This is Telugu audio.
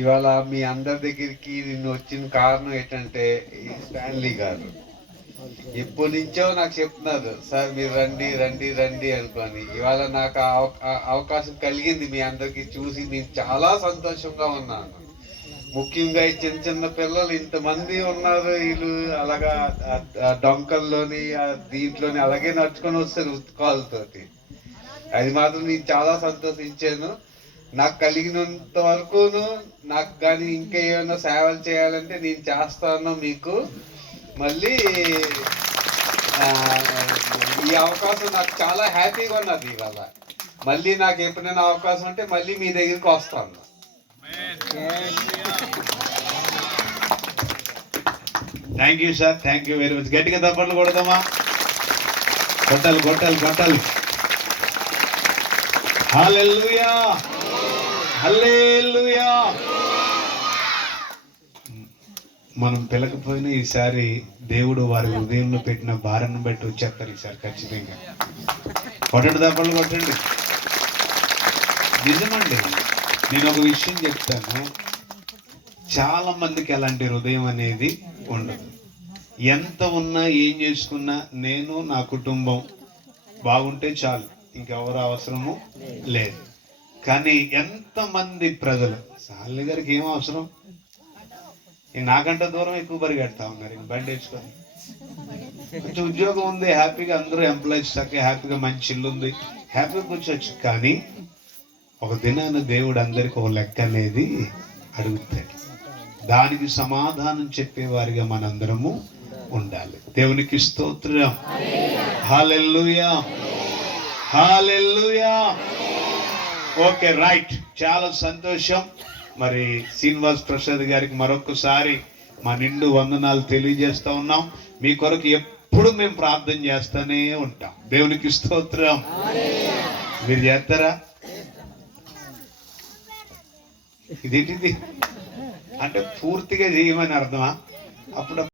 ఇవాళ మీ అందరి దగ్గరికి నిన్ను వచ్చిన కారణం ఏంటంటే ఈ స్టాన్లీ గారు ఎప్పటి నుంచో నాకు చెప్తున్నారు, సార్ మీరు రండి రండి రండి అనుకొని. ఇవాళ నాకు అవకాశం కలిగింది మీ అందరికి చూసి నేను చాలా సంతోషంగా ఉన్నాను. ముఖ్యంగా ఈ చిన్న చిన్న పిల్లలు ఇంతమంది ఉన్నారు, వీళ్ళు అలాగా డొంకల్లోని దీంట్లోని అలాగే నడుచుకొని వస్తారు ఉత్కాలతోటి. అది మాత్రం నేను చాలా సంతోషించాను. నాకు కలిగినంత వరకును నాకు కానీ ఇంకా ఏమైనా సేవలు చేయాలంటే నేను చేస్తాను మీకు. మళ్ళీ ఈ అవకాశం నాకు చాలా హ్యాపీగా ఉన్నది. ఇవాళ మళ్ళీ నాకు ఎప్పుడైనా అవకాశం ఉంటే మళ్ళీ మీ దగ్గరికి వస్తాను. Thank you sir, thank you very much. గట్టిగా తప్పట్లు కొడదామా? కొట్టాలి కొట్టాలి కొట్టాలి. హల్లెలూయా హల్లెలూయా. మనం పిలకపోయినా ఈసారి దేవుడు వారి హృదయంలో పెట్టిన భారాన్ని బట్టి వచ్చేస్తారు ఈసారి ఖచ్చితంగా. కొట్టండి తప్పలు కొట్టండి. నిజమండి, నేను ఒక విషయం చెప్తాను, చాలా మందికి అలాంటి హృదయం అనేది ఉండదు. ఎంత ఉన్నా ఏం చేసుకున్నా నేను నా కుటుంబం బాగుంటే చాలు, ఇంకెవరు అవసరము లేదు. కానీ ఎంతమంది ప్రజలు సాలి గారికి ఏం అవసరం, నాకంటే దూరం ఎక్కువ పరిగెడతా ఉన్నారు బండి వేసుకొని. కొంచెం ఉద్యోగం ఉంది, హ్యాపీగా అందరూ ఎంప్లాయీస్ చక్కగా హ్యాపీగా మంచి ఇల్లు ఉంది, హ్యాపీగా కూర్చోవచ్చు. కానీ ఒక దినాన దేవుడు అందరికి ఒక లెక్క అనేది అడుగుతాడు. దానికి సమాధానం చెప్పేవారిగా మనందరము ఉండాలి. దేవునికి స్తోత్రం. హల్లెలూయా హల్లెలూయా. ఓకే రైట్, చాలా సంతోషం. మరి శ్రీనివాస్ ప్రసాద్ గారికి మరొకసారి మా నిండు వందనాలు తెలియజేస్తా ఉన్నాం. మీ కొరకు ఎప్పుడు మేము ప్రార్థన చేస్తూనే ఉంటాం. దేవునికి స్తోత్రం. మీరు చేస్తారా? ఇదేంటిది అంటే పూర్తిగా చేయమని అర్థమా? అప్పుడు